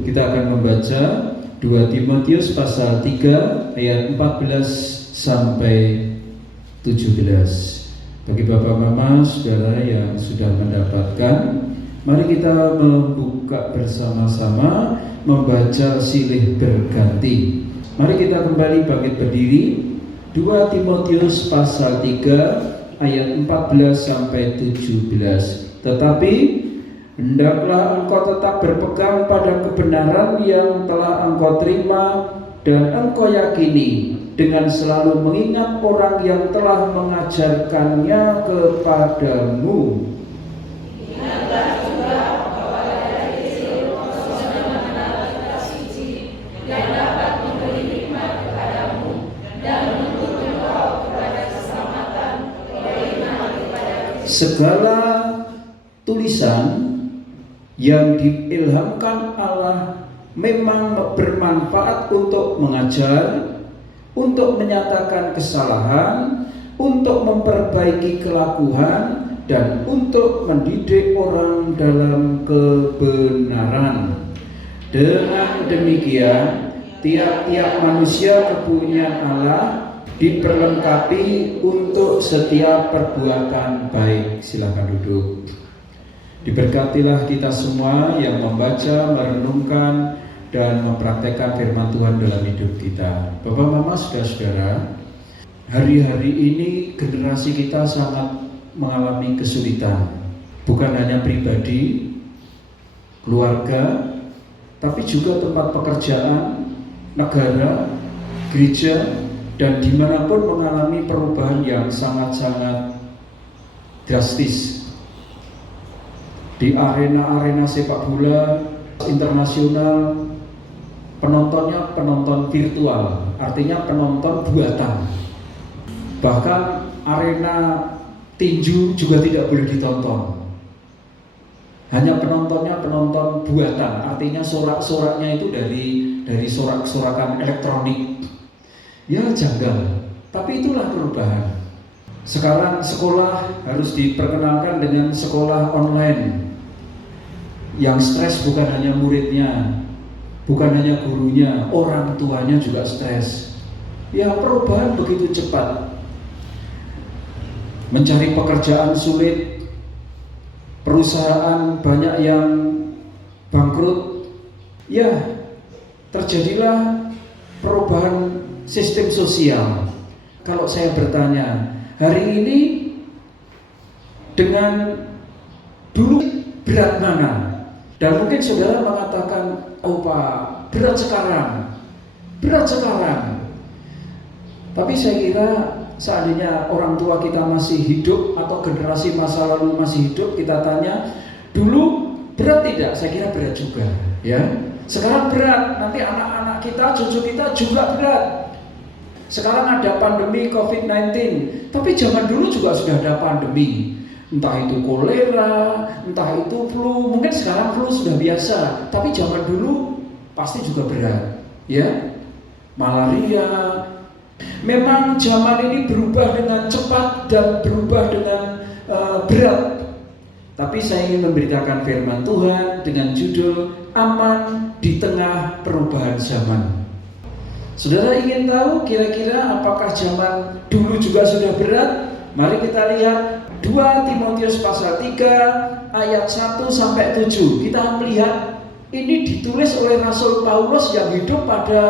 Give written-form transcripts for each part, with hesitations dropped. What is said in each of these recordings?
Kita akan membaca 2 Timotius pasal 3 ayat 14 sampai 17. Bagi Bapak Mama, Saudara yang sudah mendapatkan, mari kita membuka bersama-sama, membaca silih berganti. Mari kita kembali bangkit berdiri. 2 Timotius pasal 3 ayat 14 sampai 17. Tetapi hendaklah engkau tetap berpegang pada kebenaran yang telah engkau terima dan engkau yakini, dengan selalu mengingat orang yang telah mengajarkannya kepadamu. Ingatlah juga bahwa dari seluruh kosongnya mengenal kita suci yang dapat memberi hikmat kepadamu dan menuntun engkau kepada keselamatan beriman kepada Kristus. Segala tulisan yang diilhamkan Allah memang bermanfaat untuk mengajar, untuk menyatakan kesalahan, untuk memperbaiki kelakuan, dan untuk mendidik orang dalam kebenaran. Dengan demikian, tiap-tiap manusia kepunyaan Allah diperlengkapi untuk setiap perbuatan baik. Silakan duduk. Diberkatilah kita semua yang membaca, merenungkan, dan mempraktekkan firman Tuhan dalam hidup kita. Bapak, Mama, Saudara-saudara, hari-hari ini generasi kita sangat mengalami kesulitan. Bukan hanya pribadi, keluarga, tapi juga tempat pekerjaan, negara, gereja, dan dimanapun mengalami perubahan yang sangat-sangat drastis. Di arena-arena sepak bola internasional, penontonnya penonton virtual, artinya penonton buatan. Bahkan arena tinju juga tidak boleh ditonton. Hanya penontonnya penonton buatan, artinya sorak-soraknya itu dari sorak-sorakan elektronik. Ya janggal, tapi itulah perubahan. Sekarang sekolah harus diperkenalkan dengan sekolah online. Yang stres bukan hanya muridnya, bukan hanya gurunya, orang tuanya juga stres. Ya, perubahan begitu cepat. Mencari pekerjaan sulit, perusahaan banyak yang bangkrut. Ya, terjadilah perubahan sistem sosial. Kalau saya bertanya, hari ini dengan dulu berat mana? Dan mungkin saudara mengatakan, oh Pak, berat sekarang. Tapi saya kira seandainya orang tua kita masih hidup atau generasi masa lalu masih hidup, kita tanya, dulu berat tidak? Saya kira berat juga, ya. Sekarang berat, nanti anak-anak kita, cucu kita juga berat. Sekarang ada pandemi COVID-19, tapi zaman dulu juga sudah ada pandemi. Entah itu kolera, entah itu flu, mungkin sekarang flu sudah biasa, tapi zaman dulu pasti juga berat, ya. Malaria. Memang zaman ini berubah dengan cepat dan berubah dengan berat. Tapi saya ingin memberitakan firman Tuhan dengan judul Aman di Tengah Perubahan Zaman. Saudara ingin tahu kira-kira apakah zaman dulu juga sudah berat? Mari kita lihat 2 Timotius pasal 3 ayat 1 sampai 7. Kita melihat ini ditulis oleh Rasul Paulus yang hidup pada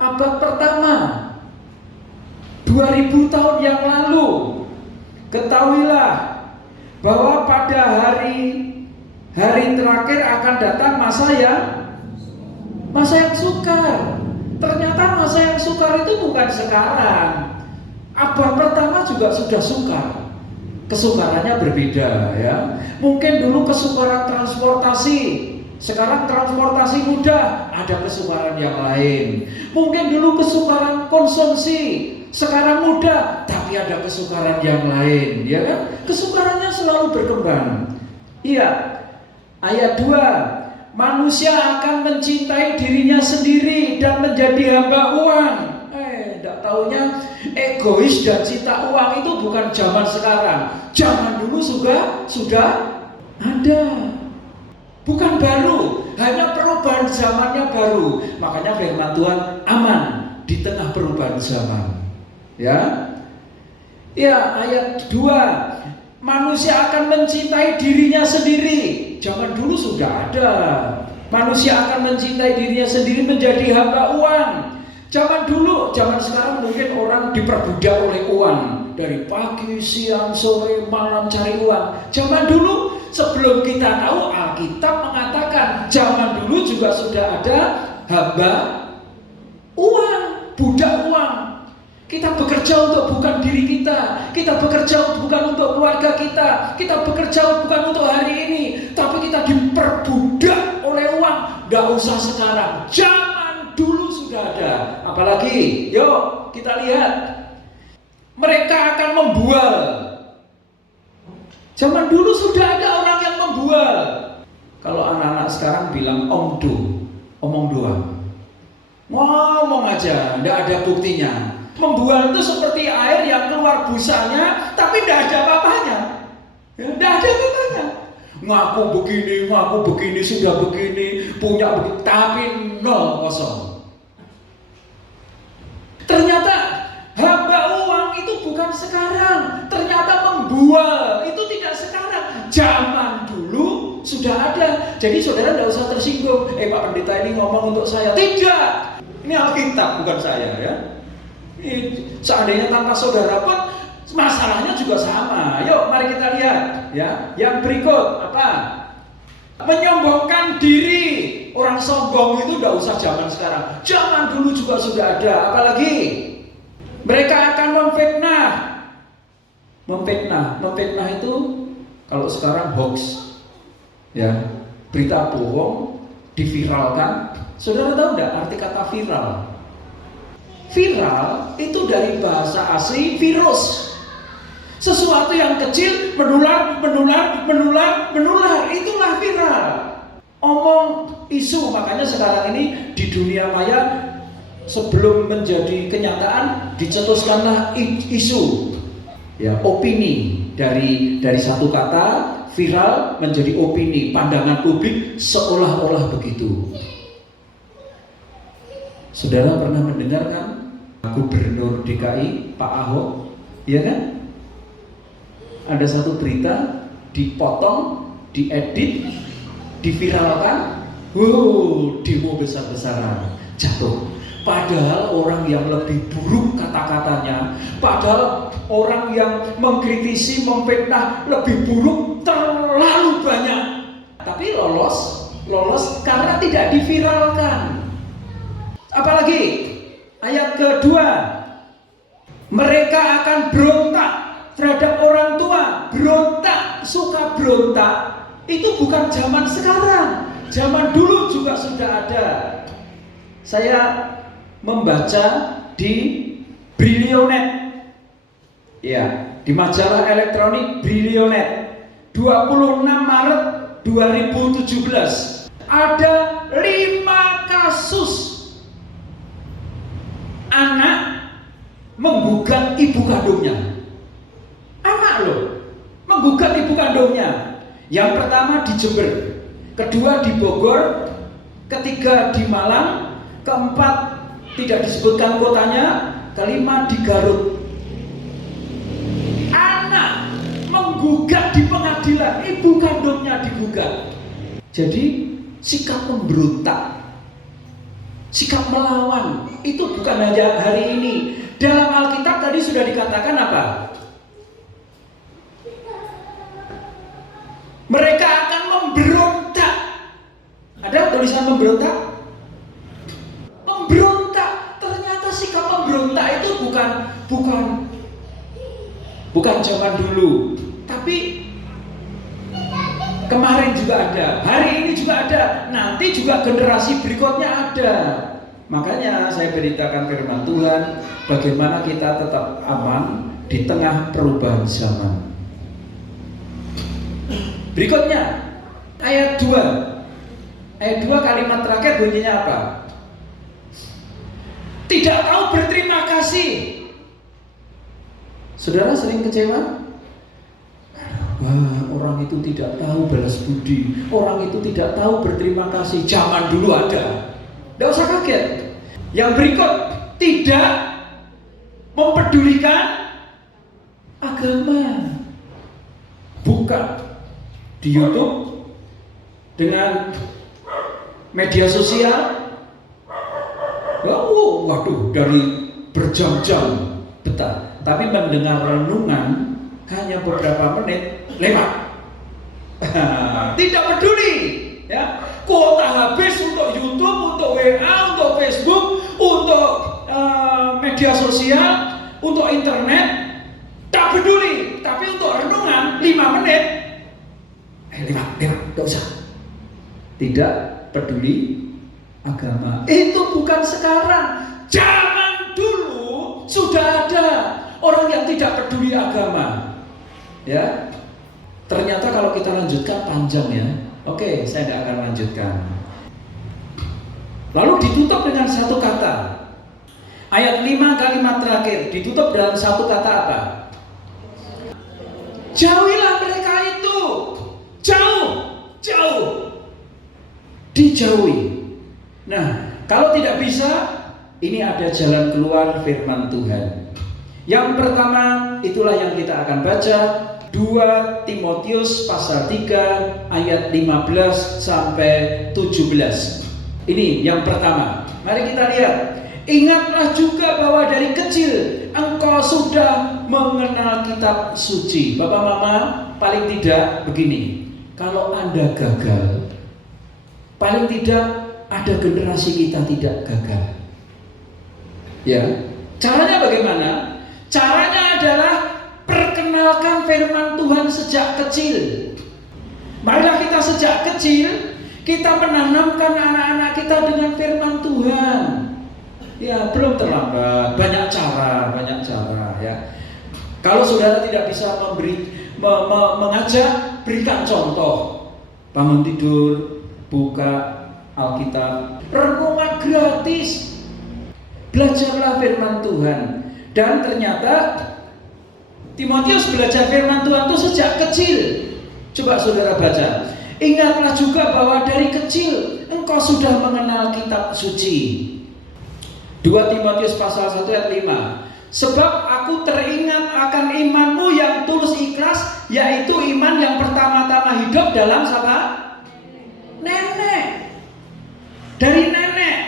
abad pertama, 2000 tahun yang lalu. Ketahuilah bahwa pada hari terakhir akan datang masa yang sukar. Ternyata masa yang sukar itu bukan sekarang. Abad pertama juga sudah sukar. Kesukarannya berbeda, ya. Mungkin dulu kesukaran transportasi, sekarang transportasi mudah, ada kesukaran yang lain. Mungkin dulu kesukaran konsumsi, sekarang mudah, tapi ada kesukaran yang lain, ya kan? Kesukarannya selalu berkembang. Iya. Ayat 2, manusia akan mencintai dirinya sendiri dan menjadi hamba uang. Tidak taunya egois dan cinta uang itu bukan zaman sekarang. Zaman dulu sudah ada. Bukan baru, hanya perubahan aturan zamannya baru. Makanya firman Tuhan aman di tengah perubahan zaman. Ya. Ya, ayat 2. Manusia akan mencintai dirinya sendiri. Zaman dulu sudah ada. Manusia akan mencintai dirinya sendiri, menjadi hamba uang. Zaman dulu, zaman sekarang mungkin orang diperbudak oleh uang. Dari pagi, siang, sore, malam cari uang. Zaman dulu, sebelum kita tahu, Alkitab mengatakan zaman dulu juga sudah ada hamba uang, budak uang. Kita bekerja untuk bukan diri kita, kita bekerja bukan untuk keluarga kita bekerja bukan untuk hari ini, tapi kita diperbudak oleh uang. Gak usah sekarang, zaman dulu sudah ada. Apalagi, yuk kita lihat, mereka akan membual. Zaman dulu sudah ada orang yang membual. Kalau anak-anak sekarang bilang omdo, omong doang, ngomong aja, gak ada buktinya. Membual itu seperti air yang keluar busanya, tapi tidak ada apa-apanya. Tidak ada apa-apanya. Ngaku begini, sudah begini, punya begini, tapi nol, kosong. Ternyata hamba uang itu bukan sekarang. Ternyata membual itu tidak sekarang. Zaman dulu sudah ada. Jadi saudara tidak usah tersinggung. Pak pendeta ini ngomong untuk saya. Tidak. Ini Alkitab bukan saya ya. Seandainya tanpa saudara pun masalahnya juga sama. Yuk mari kita lihat ya. Yang berikut apa? Menyombongkan diri. Orang sombong itu tidak usah zaman sekarang. Zaman dulu juga sudah ada. Apalagi mereka akan memfitnah. Memfitnah itu kalau sekarang hoax. Ya, berita bohong diviralkan. Saudara tahu tidak arti kata viral? Viral itu dari bahasa asli virus. Sesuatu yang kecil menular. Itulah viral. Omong isu, makanya sekarang ini di dunia maya sebelum menjadi kenyataan dicetuskanlah isu. Ya, opini dari satu kata viral menjadi opini, pandangan publik seolah-olah begitu. Saudara pernah mendengarkan Gubernur DKI Pak Ahok, ya kan? Ada satu berita dipotong, diedit, diviralkan, demo besar-besaran, jatuh. Padahal orang yang lebih buruk kata-katanya, padahal orang yang mengkritisi, memfitnah lebih buruk terlalu banyak. Tapi lolos karena tidak diviralkan. Apalagi ayat kedua, mereka akan berontak terhadap orang tua. Suka berontak itu bukan zaman sekarang, zaman dulu juga sudah ada. Saya membaca di Brilionet, ya, di majalah elektronik Brilionet, 26 Maret 2017 ada 5 kasus anak menggugat ibu kandungnya. Anak loh, menggugat ibu kandungnya. Yang pertama di Jember, kedua di Bogor, ketiga di Malang, keempat tidak disebutkan kotanya, kelima di Garut. Anak menggugat di pengadilan, ibu kandungnya digugat. Jadi sikap memberontak, sikap melawan itu bukan hanya hari ini. Dalam Alkitab tadi sudah dikatakan apa? Mereka akan memberontak. Ada tulisan memberontak? Memberontak. Ternyata sikap memberontak itu bukan zaman dulu, tapi kemarin juga ada, hari ini juga ada, nanti juga generasi berikutnya ada. Makanya saya beritakan firman Tuhan, bagaimana kita tetap aman di tengah perubahan zaman. Berikutnya ayat 2. Ayat 2 kalimat terakhir bunyinya apa? Tidak tahu berterima kasih. Saudara sering kecewa? orang itu tidak tahu balas budi, orang itu tidak tahu berterima kasih. Zaman dulu ada. Tidak usah kaget. Yang berikut, tidak mempedulikan agama. Buka di YouTube dengan media sosial. Waduh, dari berjam-jam betah. Tapi mendengar renungan hanya beberapa menit lewat. Tidak peduli, ya. Kuota habis untuk YouTube, untuk WA, untuk Facebook, untuk media sosial, untuk internet. Tak peduli, tapi untuk renungan 5 menit lewat, gak usah. Tidak peduli agama. Itu bukan sekarang. Zaman dulu sudah ada orang yang tidak peduli agama. Ya. Ternyata kalau kita lanjutkan panjang ya. Oke, saya tidak akan lanjutkan. Lalu ditutup dengan satu kata. Ayat 5 kalimat terakhir ditutup dalam satu kata apa? Jauhilah mereka itu. Jauh. Dijauhi. Nah, kalau tidak bisa, ini ada jalan keluar firman Tuhan. Yang pertama, itulah yang kita akan baca, 2 Timotius pasal 3 ayat 15 sampai 17. Ini yang pertama. Mari kita lihat. Ingatlah juga bahwa dari kecil engkau sudah mengenal kitab suci. Bapak Mama, paling tidak begini. Kalau Anda gagal, paling tidak ada generasi kita tidak gagal. Ya. Caranya bagaimana? Caranya adalah perkenalkan firman Tuhan sejak kecil. Marilah kita sejak kecil kita menanamkan anak-anak kita dengan firman Tuhan. Ya, belum terlambat. Banyak cara ya. Kalau saudara tidak bisa mengajak, berikan contoh. Bangun tidur, buka Alkitab, renungan gratis. Belajarlah firman Tuhan. Dan ternyata Timotius belajar firman Tuhan itu sejak kecil. Coba saudara baca. Ingatlah juga bahwa dari kecil engkau sudah mengenal kitab suci. 2 Timotius pasal 1 ayat 5. Sebab aku teringat akan imanmu yang tulus ikhlas, yaitu iman yang pertama-tama hidup dalam siapa? Nenek. Dari nenek.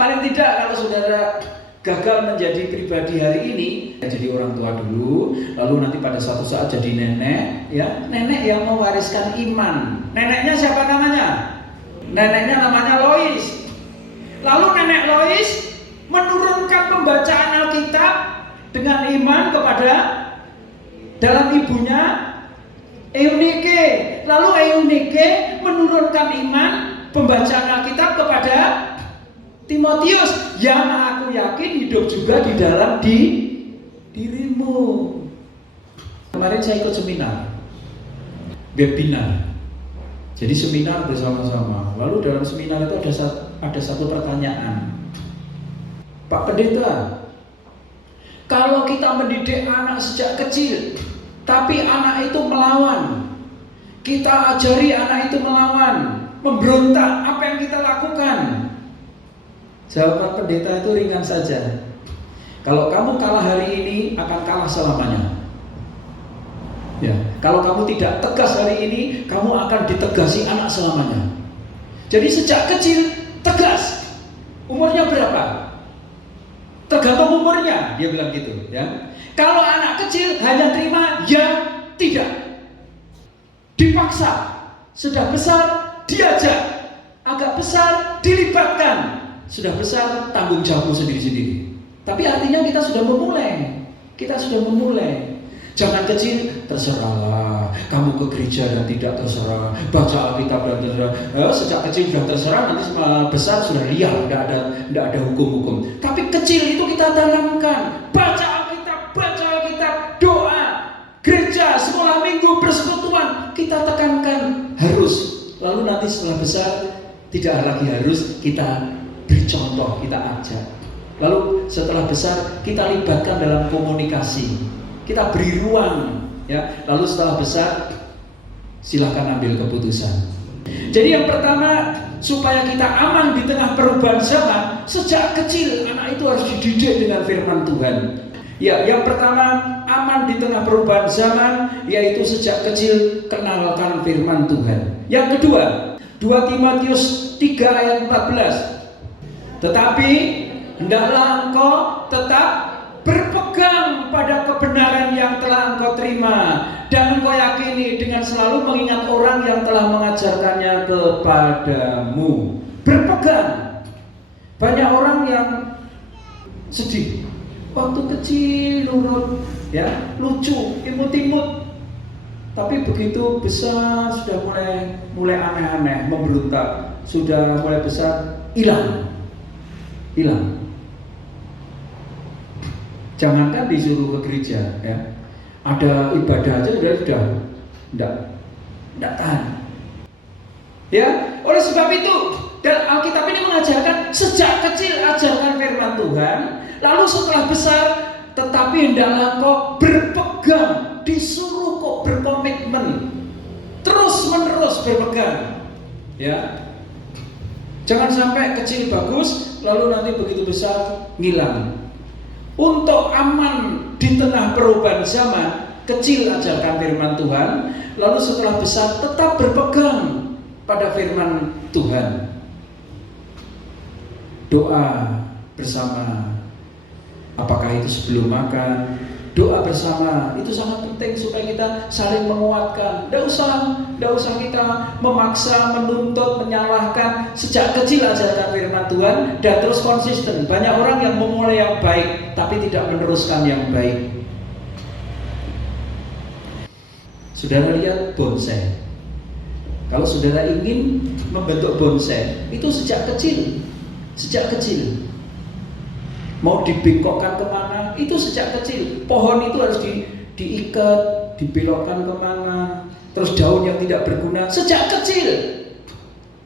Paling tidak kalau saudara gagal menjadi pribadi hari ini, jadi orang tua dulu, lalu nanti pada suatu saat jadi nenek, ya, nenek yang mewariskan iman. Neneknya siapa namanya? Neneknya namanya Lois. Lalu nenek Lois menurunkan pembacaan Alkitab dengan iman kepada dalam ibunya Eunike. Lalu Eunike menurunkan iman pembacaan Alkitab kepada Timotius, yang aku yakin hidup juga di dalam dirimu. Kemarin saya ikut seminar, webinar. Jadi seminar bersama-sama. Lalu dalam seminar itu ada satu pertanyaan. Pak Pendeta, kalau kita mendidik anak sejak kecil, tapi anak itu melawan, kita ajari anak itu melawan, memberontak, apa yang kita lakukan? Jawaban pendeta itu ringan saja. Kalau kamu kalah hari ini, akan kalah selamanya. Ya, kalau kamu tidak tegas hari ini, kamu akan ditegasi anak selamanya. Jadi sejak kecil tegas. Umurnya berapa? Tergantung umurnya, dia bilang gitu. Ya. Kalau anak kecil hanya terima ya, tidak. Dipaksa. Sudah besar diajak. Agak besar dilibatkan. Sudah besar tanggung jawabmu sendiri-sendiri. Tapi artinya kita sudah memulai. Jangan kecil, terserahlah. Kamu ke gereja dan tidak terserah, baca Alkitab dan terserah. Sejak kecil sudah terserah, nanti besar sudah liar, tidak ada hukum-hukum. Tapi kecil itu kita tanamkan. Baca Alkitab, doa, gereja, sekolah minggu, persekutuan, kita tekankan harus. Lalu nanti setelah besar tidak lagi harus, kita beri contoh, kita ajak. Lalu setelah besar kita libatkan dalam komunikasi. Kita beri ruang ya. Lalu setelah besar silahkan ambil keputusan. Jadi yang pertama, supaya kita aman di tengah perubahan zaman, sejak kecil anak itu harus dididik dengan firman Tuhan. Ya, yang pertama, aman di tengah perubahan zaman, yaitu sejak kecil kenalkan firman Tuhan. Yang kedua, 2 Timotius 3 ayat 14. Tetapi hendaklah engkau tetap berpegang pada kebenaran yang telah engkau terima, dan engkau yakini dengan selalu mengingat orang yang telah mengajarkannya kepadamu. Berpegang. Banyak orang yang sedih waktu kecil nurut, ya, lucu, imut-imut. Tapi begitu besar sudah mulai aneh-aneh, memberontak. Sudah mulai besar hilang. Jangankan disuruh ke gereja, ya. Ada ibadah aja sudah enggak tahan. Ya, oleh sebab itu, dan Alkitab ini mengajarkan sejak kecil ajarkan firman Tuhan, lalu setelah besar tetapi hendaklah kau berpegang, disuruh kok berkomitmen, terus menerus berpegang. Ya. Jangan sampai kecil bagus lalu nanti begitu besar ngilang. Untuk aman di tengah perubahan zaman, kecil ajarkan firman Tuhan, lalu setelah besar tetap berpegang pada firman Tuhan. Doa bersama, apakah itu sebelum makan, doa bersama itu sangat penting supaya kita saling menguatkan. Tidak usah kita memaksa, menuntut, menyalahkan. Sejak kecil ajarkan firman Tuhan dan terus konsisten. Banyak orang yang memulai yang baik tapi tidak meneruskan yang baik. Saudara lihat bonsai. Kalau saudara ingin membentuk bonsai, itu sejak kecil. Mau dibengkokkan kemana, itu sejak kecil. Pohon itu harus diikat, dibelokkan kemana. Terus daun yang tidak berguna, sejak kecil.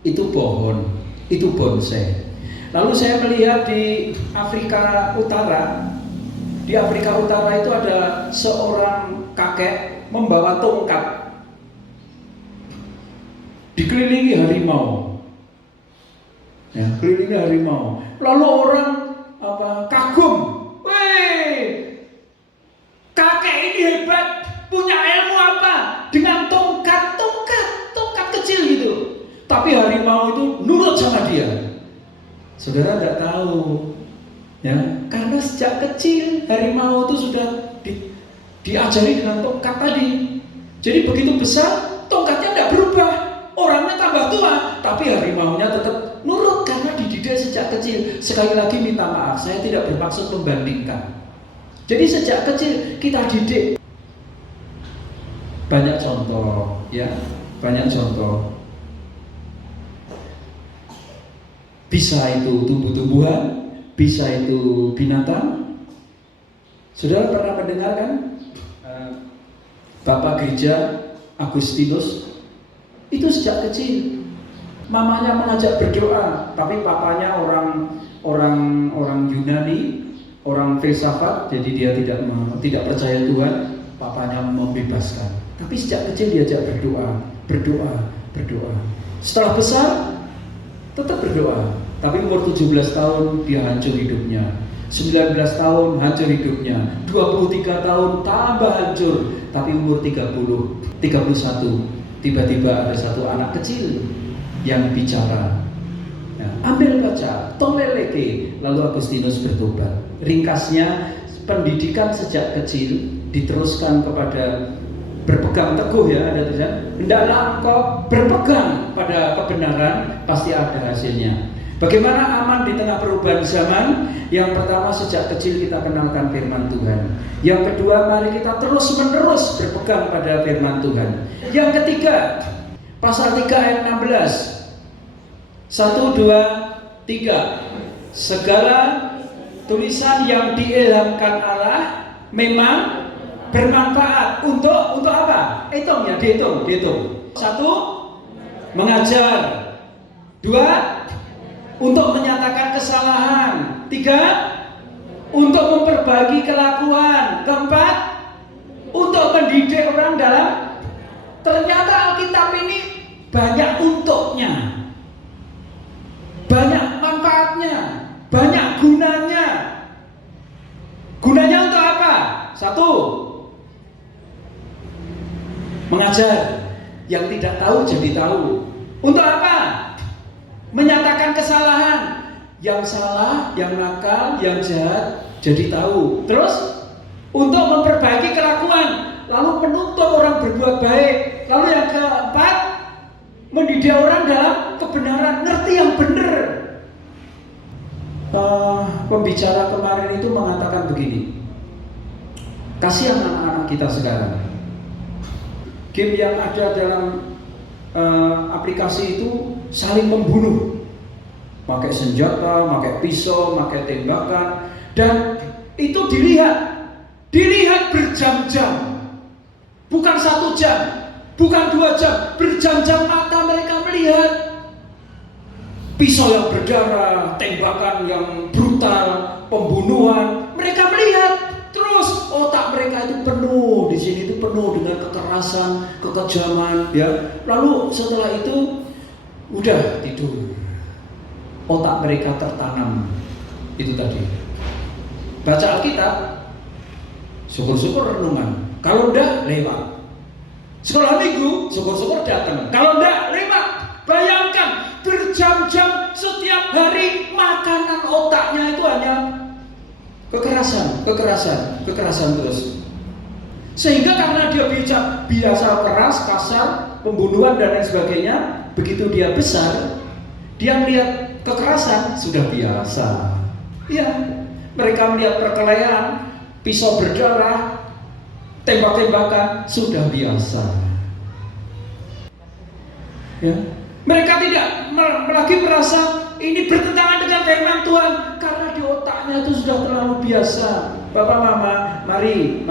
Itu pohon, itu bonsai. Lalu saya melihat di Afrika Utara. Di Afrika Utara itu ada seorang kakek membawa tongkat, dikelilingi harimau. Ya, kelilingi harimau. Lalu orang kagum, weh, kakek ini hebat, punya ilmu apa? Dengan tongkat kecil gitu. Tapi harimau itu nurut sama dia. Saudara tidak tahu, ya, karena sejak kecil harimau itu sudah diajari dengan tongkat tadi. Jadi begitu besar, tongkatnya tidak berubah, orangnya tambah tua, tapi harimaunya tetap nurut karena dididik sejak kecil. Sekali lagi minta maaf, saya tidak bermaksud membandingkan. Jadi sejak kecil kita didik. Banyak contoh, ya, banyak contoh. Bisa itu tumbuh-tumbuhan, bisa itu binatang. Saudara pernah mendengar kan Bapak Gereja Agustinus? Itu sejak kecil mamanya mengajak berdoa, tapi papanya orang Yunani, orang filsafat, jadi dia tidak percaya Tuhan. Papanya membebaskan, tapi sejak kecil diajak berdoa. Setelah besar tetap berdoa, tapi umur 17 tahun dia hancur hidupnya, 19 tahun hancur hidupnya, 23 tahun tambah hancur, tapi umur 30, 31 tiba-tiba ada satu anak kecil yang bicara. Ya, ambil baca, toleleke, lalu Agustinus bertobat. Ringkasnya, pendidikan sejak kecil diteruskan kepada berpegang teguh, ya, ada tulisan, hendaklah engkau berpegang pada kebenaran, pasti ada hasilnya. Bagaimana aman di tengah perubahan zaman? Yang pertama, sejak kecil kita kenalkan firman Tuhan. Yang kedua, mari kita terus-menerus berpegang pada firman Tuhan. Yang ketiga, pasal 3 ayat 16. 1, 2, 3. Segala tulisan yang diilhamkan Allah memang bermanfaat untuk apa? Dihitung. 1, mengajar. 2, untuk menyatakan kesalahan. 3, untuk memperbaiki kelakuan. 4, Untuk mendidik orang dalam. Ternyata Alkitab ini banyak untuknya, banyak manfaatnya, banyak gunanya. Gunanya untuk apa? Satu, mengajar. Yang tidak tahu jadi tahu. Untuk apa? Menyatakan kesalahan. Yang salah, yang nakal, yang jahat jadi tahu. Terus untuk memperbaiki kelakuan, lalu menuntut orang berbuat baik. Lalu yang keempat, mendidik orang dalam kebenaran, ngerti yang benar. Pembicara kemarin itu mengatakan begini, kasihan anak-anak kita sekarang. Game yang ada dalam aplikasi itu saling membunuh, pakai senjata, pakai pisau, pakai tembakan, dan itu dilihat berjam-jam, bukan 1 jam, bukan 2 jam, berjam-jam mata mereka melihat pisau yang berdarah, tembakan yang brutal, pembunuhan, mereka melihat. Terus otak mereka itu penuh, di sini itu penuh dengan kekerasan, kekejaman, ya. Lalu setelah itu udah tidur. Otak mereka tertanam itu tadi. Baca Alkitab, syukur-syukur renungan. Kalau enggak, lewat. Sekolah minggu, syukur-syukur datang. Kalau enggak, lewat. Bayangkan berjam-jam setiap hari makanan otaknya itu hanya kekerasan terus. Sehingga karena dia biasa keras, kasar, pembunuhan dan lain sebagainya, begitu dia besar, dia melihat kekerasan sudah biasa. Ya, mereka melihat perkelahian, pisau berdarah, tembak-tembakan sudah biasa. Ya, mereka tidak lagi merasa ini bertentangan dengan firman Tuhan karena di otaknya itu sudah terlalu biasa. Bapak Mama, mari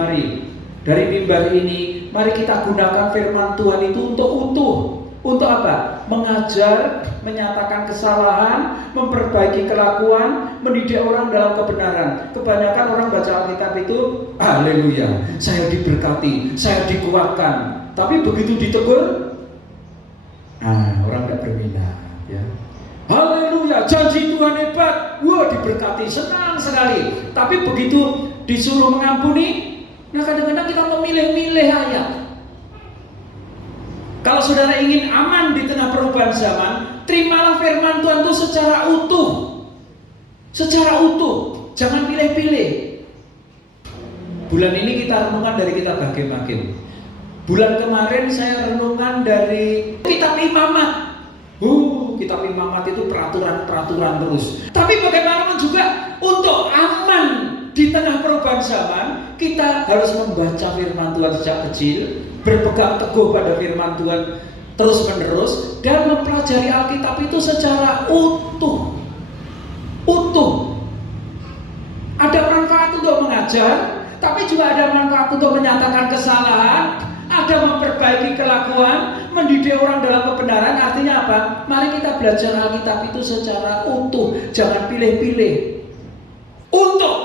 dari mimbar ini, mari kita gunakan firman Tuhan itu untuk utuh. Untuk apa? Mengajar, menyatakan kesalahan, memperbaiki kelakuan, mendidik orang dalam kebenaran. Kebanyakan orang baca Alkitab itu, haleluya, saya diberkati, saya dikuatkan. Tapi begitu ditegur, orang tidak berminat, ya. Haleluya, janji Tuhan hebat, wah diberkati, senang sekali. Tapi begitu disuruh mengampuni, nah kadang-kadang kita memilih-milih ayat. Kalau saudara ingin aman di tengah perubahan zaman, terimalah firman Tuhan itu secara utuh, jangan pilih-pilih. Bulan ini kita renungan dari kitab Hakim. Bulan kemarin saya renungan dari kitab Imamat. Kitab Imamat itu peraturan terus. Tapi bagaimanapun juga untuk aman di tengah perubahan zaman, kita harus membaca firman Tuhan sejak kecil, berpegang teguh pada firman Tuhan terus menerus, dan mempelajari Alkitab itu secara utuh. Ada manfaat untuk mengajar, tapi juga ada manfaat untuk menyatakan kesalahan, ada memperbaiki kelakuan, mendidik orang dalam kebenaran. Artinya apa? Mari kita belajar Alkitab itu secara utuh, jangan pilih-pilih. Untuk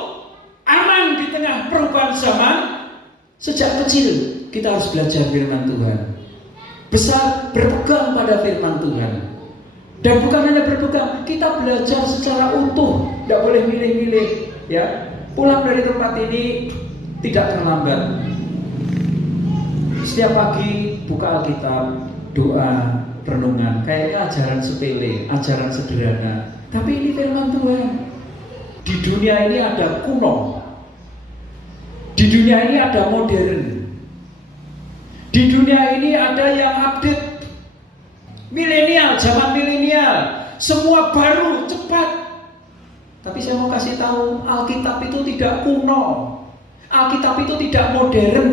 aman di tengah perubahan zaman, sejak kecil kita harus belajar firman Tuhan. Besar berpegang pada firman Tuhan. Dan bukan hanya berpegang, kita belajar secara utuh, tidak boleh milih-milih, ya. Pulang dari tempat ini tidak terlambat. Setiap pagi buka Alkitab, doa, renungan. Kayaknya ajaran sepele, ajaran sederhana. Tapi ini firman Tuhan. Di dunia ini ada kuno. Di dunia ini ada modern. Di dunia ini ada yang update. Milenial, zaman milenial. Semua baru, cepat. Tapi saya mau kasih tahu, Alkitab itu tidak kuno. Alkitab itu tidak modern.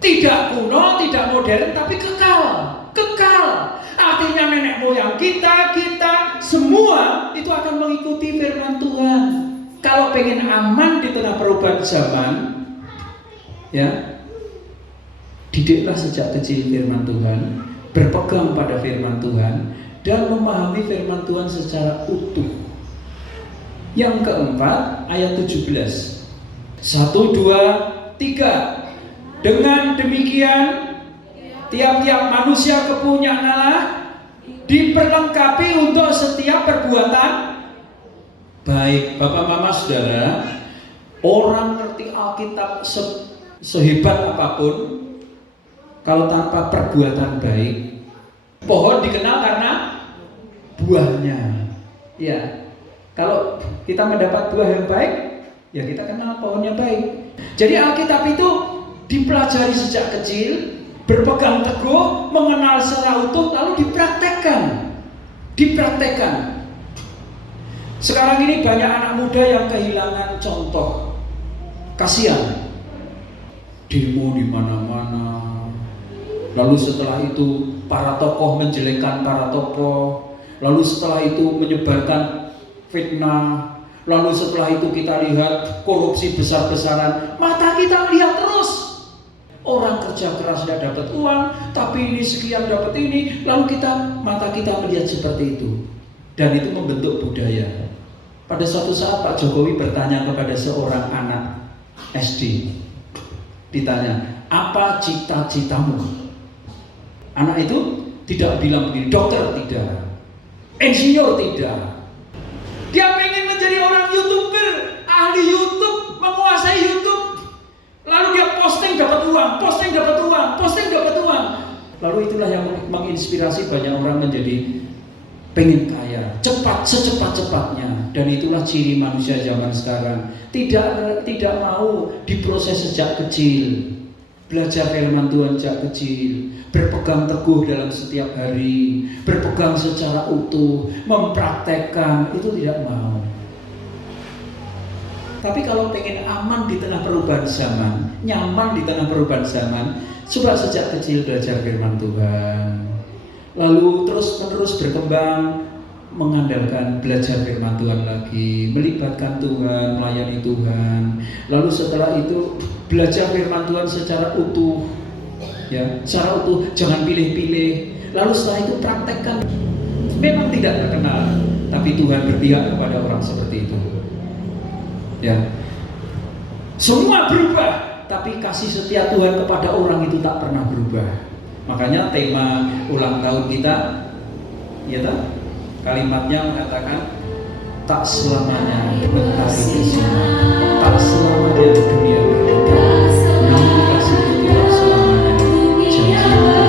Tidak kuno, tidak modern, tapi kekal. Artinya nenek moyang kita semua itu akan mengikuti firman Tuhan. Kalau pengen aman di tengah perubahan zaman, ya, didiklah sejak kecil firman Tuhan, berpegang pada firman Tuhan, dan memahami firman Tuhan secara utuh. Yang keempat, ayat 17. 1, 2, 3. Dengan demikian tiap-tiap manusia kepunyaan Allah diperlengkapi untuk setiap perbuatan baik. Bapak, Mama, Saudara, orang ngerti Alkitab sehebat apapun, kalau tanpa perbuatan baik, pohon dikenal karena buahnya. Ya, kalau kita mendapat buah yang baik, ya kita kenal pohonnya baik. Jadi Alkitab itu dipelajari sejak kecil, berpegang teguh, mengenal secara utuh, lalu dipraktekkan. Sekarang ini banyak anak muda yang kehilangan contoh. Kasihan. Demo di mana-mana. Lalu setelah itu para tokoh menjelekkan para tokoh. Lalu setelah itu menyebarkan fitnah. Lalu setelah itu kita lihat korupsi besar-besaran. Mata kita lihat terus. Orang kerja keras tidak dapat uang, tapi ini sekian dapat ini. Lalu mata kita melihat seperti itu. Dan itu membentuk budaya. Pada suatu saat Pak Jokowi bertanya kepada seorang anak SD. Ditanya, apa cita-citamu? Anak itu tidak bilang begini, dokter tidak, insinyur tidak. Dia pengen menjadi orang YouTuber, ahli YouTube, menguasai YouTube. Lalu dia posting dapat uang. Lalu itulah yang menginspirasi banyak orang menjadi pengen kaya, secepat-cepatnya. Dan itulah ciri manusia zaman sekarang. Tidak mau diproses sejak kecil. Belajar firman Tuhan sejak kecil, berpegang teguh dalam setiap hari, berpegang secara utuh, mempraktekkan, itu tidak mau. Tapi kalau pengen aman di tengah perubahan zaman, nyaman di tengah perubahan zaman, coba sejak kecil belajar firman Tuhan. Lalu terus-menerus berkembang, mengandalkan belajar firman Tuhan lagi, melibatkan Tuhan, melayani Tuhan. Lalu setelah itu belajar firman Tuhan secara utuh, ya, secara utuh, jangan pilih-pilih. Lalu setelah itu praktekkan. Memang tidak terkenal, tapi Tuhan berpihak kepada orang seperti itu. Ya, semua berubah, tapi kasih setia Tuhan kepada orang itu tak pernah berubah. Makanya tema ulang tahun kita, ya tak? Kalimatnya mengatakan tak selamanya mengasihi sini, tak selamanya di dunia berduka, namun kasih itu tak selamanya. Janji